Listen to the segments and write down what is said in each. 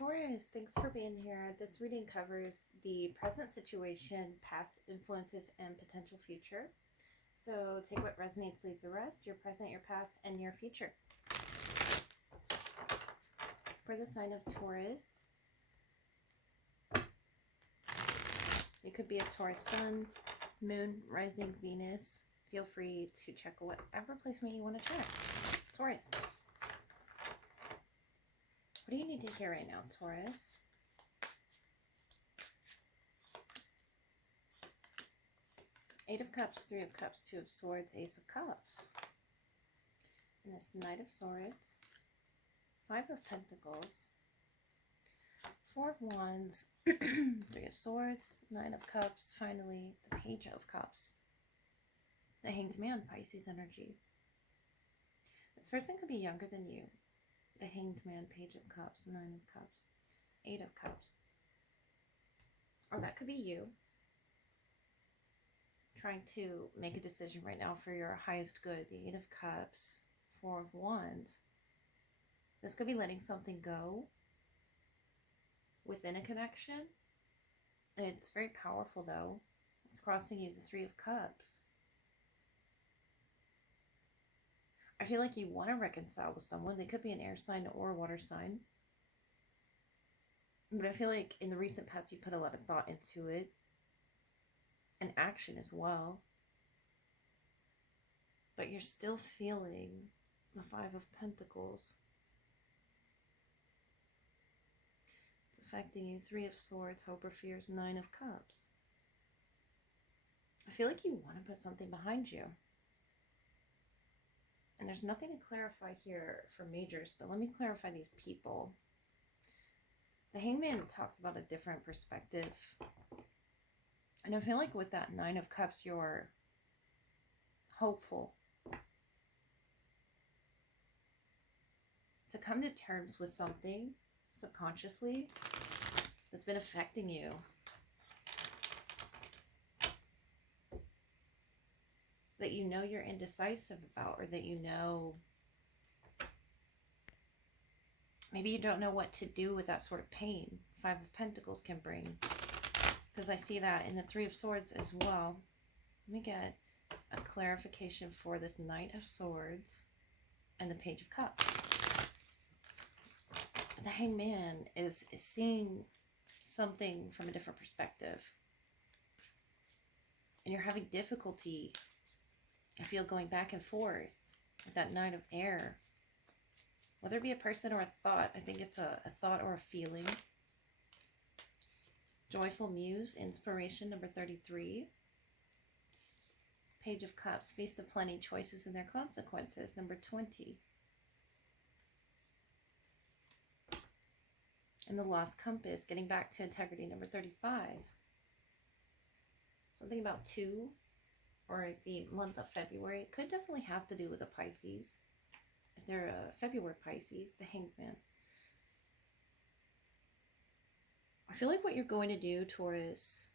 Taurus, thanks for being here. This reading covers the present situation, past influences, and potential future. So take what resonates, leave the rest. Your present, your past, and your future. For the sign of Taurus, it could be a Taurus sun, moon, rising, Venus. Feel free to check whatever placement you want to check. Taurus. What do you need to hear right now, Taurus? Eight of Cups, Three of Cups, Two of Swords, Ace of Cups. And this Knight of Swords, Five of Pentacles, Four of Wands, Three of Swords, Nine of Cups, finally the Page of Cups. The Hanged Man, Pisces energy. This person could be younger than you. The Hanged Man, Page of Cups, Nine of Cups, Eight of Cups. Or that could be you trying to make a decision right now for your highest good. The Eight of Cups, Four of Wands. This could be letting something go within a connection. It's very powerful though. It's crossing you, the Three of Cups. I feel like you want to reconcile with someone. They could be an air sign or a water sign. But I feel like in the recent past, you put a lot of thought into it. And action as well. But you're still feeling the Five of Pentacles. It's affecting you. Three of Swords, Hope or Fears, Nine of Cups. I feel like you want to put something behind you. And there's nothing to clarify here for majors, but let me clarify these people. The Hangman talks about a different perspective. And I feel like with that Nine of Cups, you're hopeful to come to terms with something subconsciously that's been affecting you. That you know you're indecisive about, or that you know maybe you don't know what to do with that sort of pain Five of Pentacles can bring. Because I see that in the Three of Swords as well. Let me get a clarification for this Knight of Swords and the Page of Cups. The Hangman is seeing something from a different perspective. And you're having difficulty, I feel, going back and forth with that Knight of Air. Whether it be a person or a thought, I think it's a thought or a feeling. Joyful Muse, Inspiration, number 33. Page of Cups, Feast of Plenty, Choices and Their Consequences, number 20. And the Lost Compass, Getting Back to Integrity, number 35. Something about two, or the month of February. It could definitely have to do with a Pisces. If they're a February Pisces, the Hanged Man. I feel like what you're going to do, Taurus,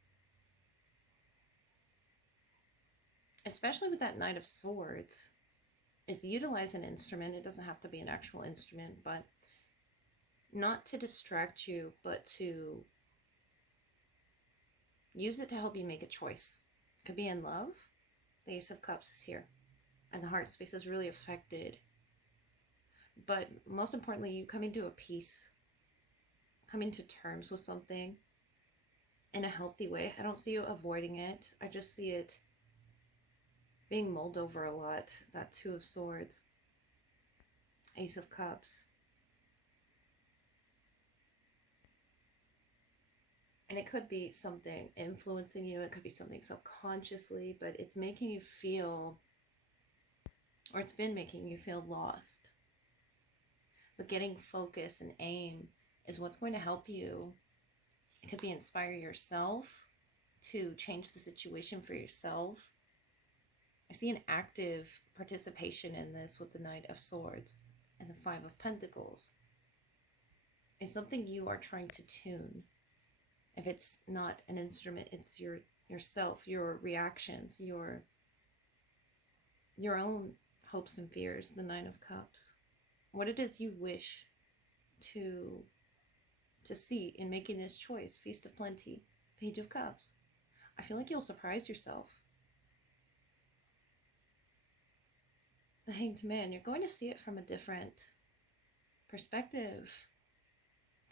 especially with that Knight of Swords, is utilize an instrument. It doesn't have to be an actual instrument, but not to distract you, but to use it to help you make a choice. It could be in love. The Ace of Cups is here, and the heart space is really affected. But most importantly, you coming to a peace, coming to terms with something in a healthy way. I don't see you avoiding it. I just see it being mulled over a lot. That Two of Swords, Ace of Cups. And it could be something influencing you. It could be something subconsciously, but it's making you feel, or it's been making you feel lost. But getting focus and aim is what's going to help you. It could be inspire yourself to change the situation for yourself. I see an active participation in this with the Knight of Swords and the Five of Pentacles. It's something you are trying to tune. If it's not an instrument, it's yourself, your reactions, your own hopes and fears, the Nine of Cups. What it is you wish to to see in making this choice. Feast of Plenty, Page of Cups. I feel like you'll surprise yourself. The Hanged Man, you're going to see it from a different perspective,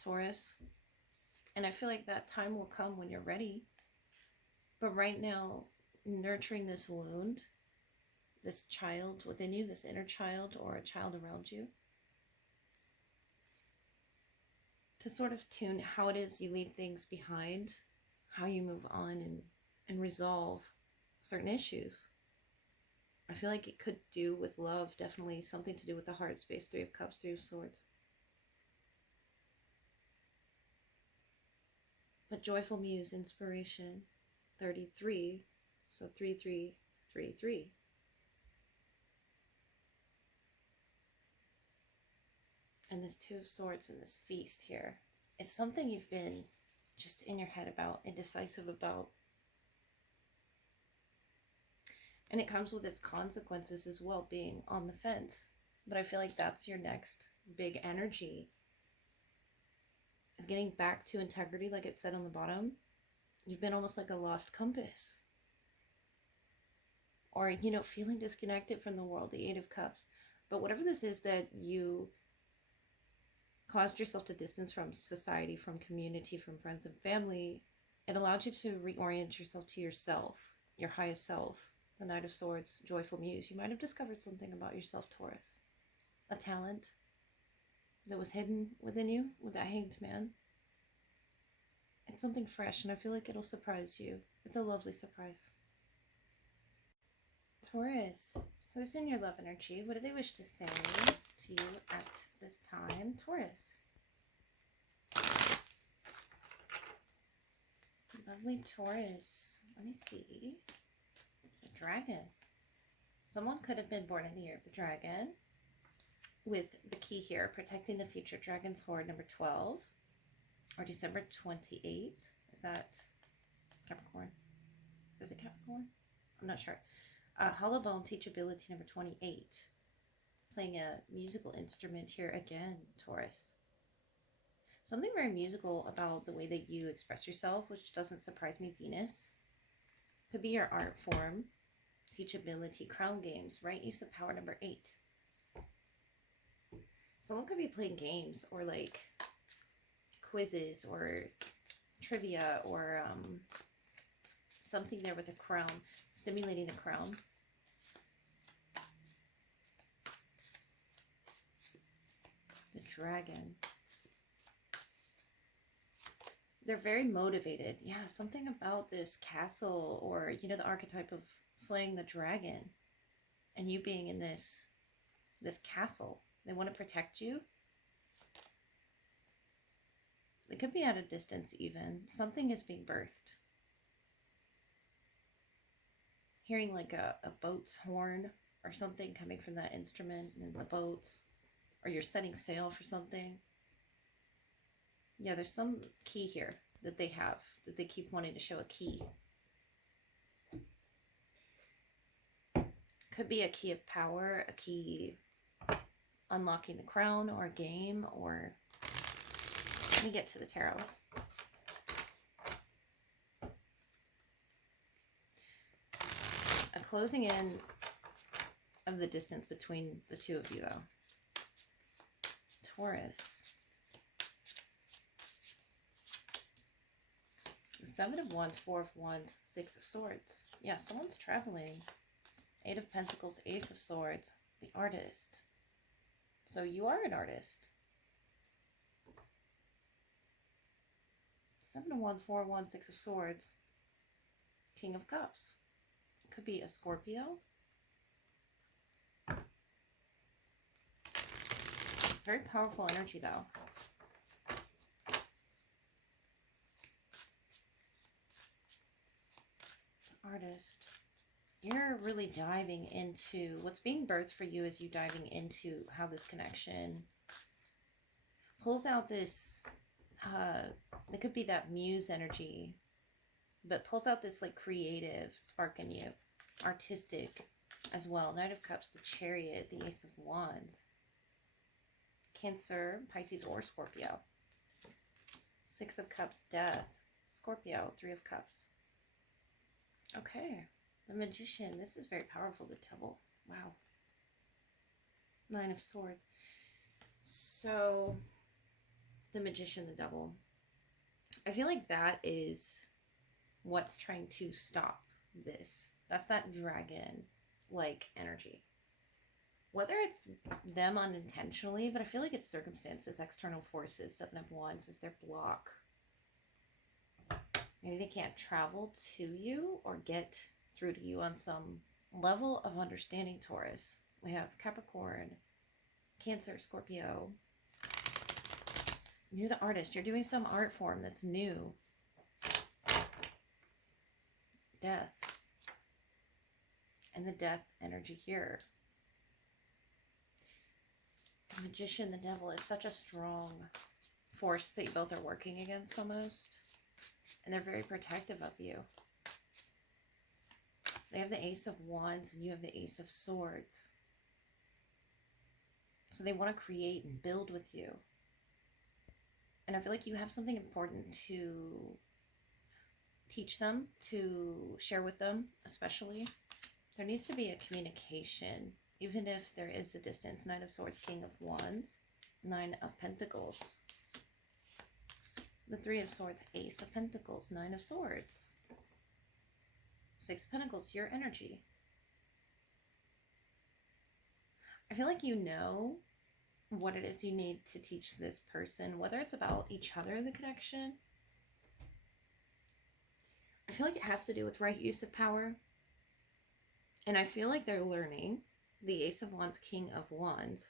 Taurus. And I feel like that time will come when you're ready. But right now, nurturing this wound, this child within you, this inner child or a child around you, to sort of tune how it is you leave things behind, how you move on and resolve certain issues. I feel like it could do with love, definitely something to do with the heart space. 3 of Cups, 3 of Swords. But Joyful Muse, inspiration, 33, so 3333. And this 2 of Swords and this Feast here. It's something you've been just in your head about, indecisive about. And it comes with its consequences as well, being on the fence. But I feel like that's your next big energy, is getting back to integrity, like it said on the bottom. You've been almost like a lost compass. Or, you know, feeling disconnected from the world, the 8 of Cups. But whatever this is that you caused yourself to distance from society, from community, from friends and family, it allowed you to reorient yourself to yourself, your highest self. The Knight of Swords, Joyful Muse. You might have discovered something about yourself, Taurus. A talent that was hidden within you with that Hanged Man. It's something fresh, and I feel like it'll surprise you. It's a lovely surprise. Taurus, who's in your love energy? What do they wish to say to you at this time? Taurus. Lovely Taurus. Let me see. The Dragon. Someone could have been born in the year of the Dragon, with the key here, protecting the future. Dragon's Horde, number 12, or December 28th. Is that Capricorn? Is it Capricorn? I'm not sure. Hollow Bone, Teachability, number 28. Playing a musical instrument here again, Taurus. Something very musical about the way that you express yourself, which doesn't surprise me, Venus. Could be your art form. Teachability, Crown Games, right use of power, number 8. Someone could be playing games or like quizzes or trivia or something there with a crown, stimulating the crown. The Dragon. They're very motivated. Yeah, something about this castle, or, you know, the archetype of slaying the dragon and you being in this castle. They want to protect you. It could be at a distance even. Something is being birthed. Hearing like a boat's horn or something coming from that instrument in the boats. Or you're setting sail for something. Yeah, there's some key here that they have, that they keep wanting to show a key. Could be a key of power, a key unlocking the crown, or a game, or... Let me get to the tarot. A closing in of the distance between the two of you, though. Taurus. The 7 of Wands, 4 of Wands, 6 of Swords. Yeah, someone's traveling. 8 of Pentacles, Ace of Swords, the Artist. So you are an artist. 7 of Wands, 4 of Wands, 6 of Swords, King of Cups. Could be a Scorpio. Very powerful energy, though. Artist. You're really diving into what's being birthed for you, as you diving into how this connection pulls out this, it could be that muse energy, but pulls out this like creative spark in you, artistic as well. Knight of Cups, the Chariot, the Ace of Wands. Cancer, Pisces, or Scorpio. Six of Cups, Death. Scorpio, Three of Cups. Okay. The Magician. This is very powerful. The Devil. Wow. Nine of Swords. So, the Magician, the Devil. I feel like that is what's trying to stop this. That's that dragon-like energy. Whether it's them unintentionally, but I feel like it's circumstances, external forces. Seven of Wands is their block. Maybe they can't travel to you or get through to you on some level of understanding, Taurus. We have Capricorn, Cancer, Scorpio. You're the artist. You're doing some art form that's new. Death. And the death energy here. The Magician, the Devil is such a strong force that you both are working against almost. And they're very protective of you. They have the Ace of Wands and you have the Ace of Swords. So they want to create and build with you. And I feel like you have something important to teach them, to share with them, especially. There needs to be a communication, even if there is a distance. Nine of Swords, King of Wands, Nine of Pentacles. The Three of Swords, Ace of Pentacles, Nine of Swords. Six of Pentacles, your energy. I feel like you know what it is you need to teach this person, whether it's about each other, the connection. I feel like it has to do with right use of power. And I feel like they're learning. The Ace of Wands, King of Wands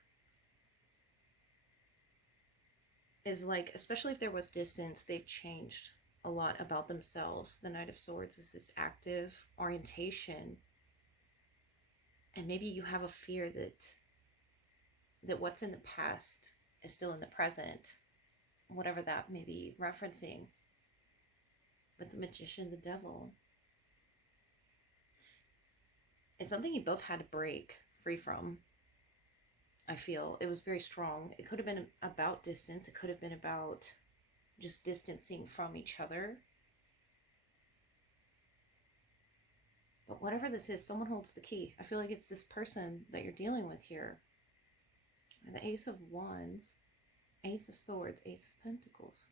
is like, especially if there was distance, they've changed a lot about themselves. The Knight of Swords is this active orientation. And maybe you have a fear that what's in the past is still in the present, whatever that may be referencing. But the Magician, the Devil, it's something you both had to break free from. I feel it was very strong. It could have been about distance. It could have been about just distancing from each other. But whatever this is, someone holds the key. I feel like it's this person that you're dealing with here. And the Ace of Wands, Ace of Swords, Ace of Pentacles.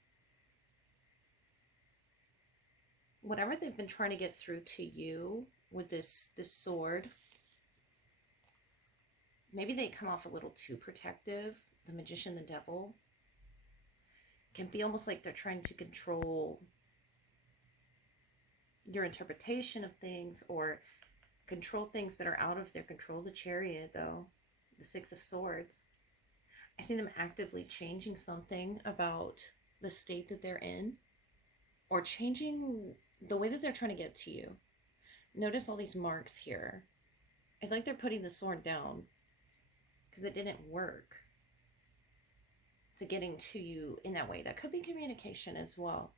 Whatever they've been trying to get through to you with this sword, maybe they come off a little too protective. The Magician, the Devil, can be almost like they're trying to control your interpretation of things or control things that are out of their control. The Chariot, though, the Six of Swords, I see them actively changing something about the state that they're in, or changing the way that they're trying to get to you. Notice all these marks here. It's like they're putting the sword down because it didn't work to getting to you in that way. That could be communication as well.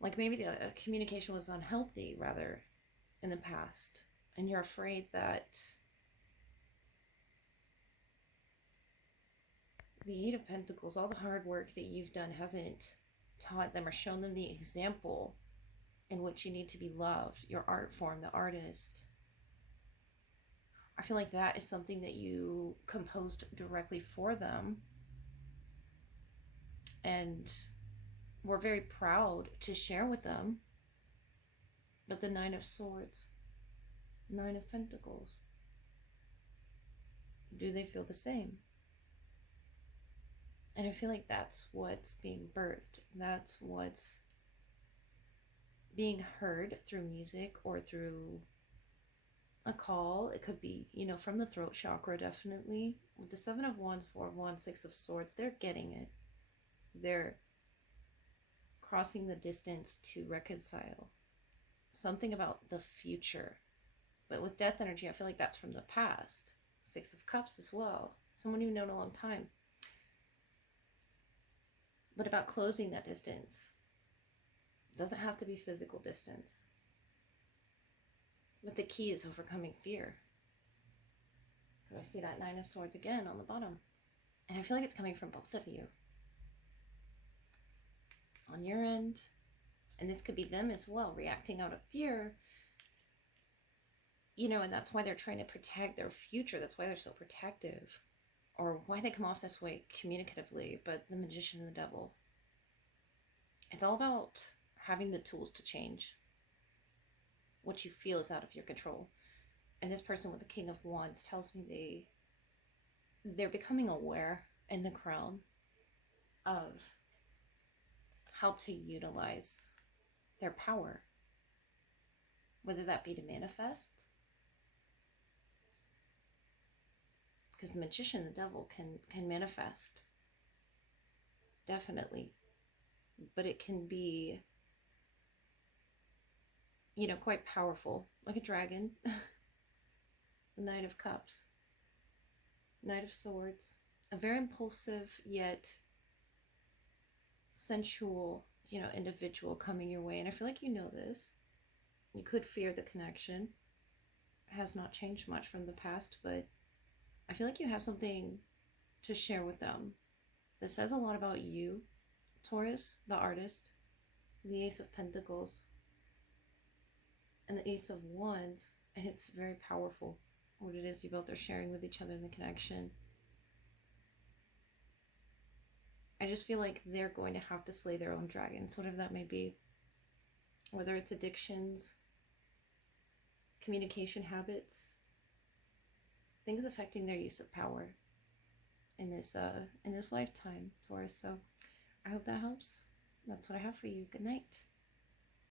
Like maybe the communication was unhealthy rather in the past, and you're afraid that the Eight of Pentacles, all the hard work that you've done hasn't taught them or shown them the example in which you need to be loved. Your art form, the artist. I feel like that is something that you composed directly for them. And we're very proud to share with them. But the Nine of Swords, Nine of Pentacles, do they feel the same? And I feel like that's what's being birthed. That's what's being heard through music or through a call. It could be, you know, from the throat chakra, definitely. With the Seven of Wands, Four of Wands, Six of Swords, they're getting it. They're crossing the distance to reconcile. Something about the future. But with death energy, I feel like that's from the past. Six of Cups as well. Someone you've known a long time. But about closing that distance. It doesn't have to be physical distance. But the key is overcoming fear. I see that Nine of Swords again on the bottom. And I feel like it's coming from both of you. on your end. And this could be them as well, reacting out of fear. You know, and that's why they're trying to protect their future. That's why they're so protective. Or why they come off this way communicatively. But the Magician and the Devil, it's all about having the tools to change what you feel is out of your control. And this person with the King of Wands tells me they're becoming aware in the Crown of how to utilize their power, whether that be to manifest, because the Magician and the Devil can manifest, definitely, but it can be, you know, quite powerful, like a dragon. The Knight of Cups, Knight of Swords, a very impulsive yet sensual, you know, individual coming your way. And I feel like you know this. You could fear the connection. It has not changed much from the past, but I feel like you have something to share with them that says a lot about you, Taurus, the artist, the Ace of Pentacles, and the Ace of Wands. And it's very powerful what it is you both are sharing with each other in the connection. I just feel like they're going to have to slay their own dragons, whatever that may be. Whether it's addictions, communication habits, things affecting their use of power in this lifetime, Taurus. So I hope that helps. That's what I have for you. Good night.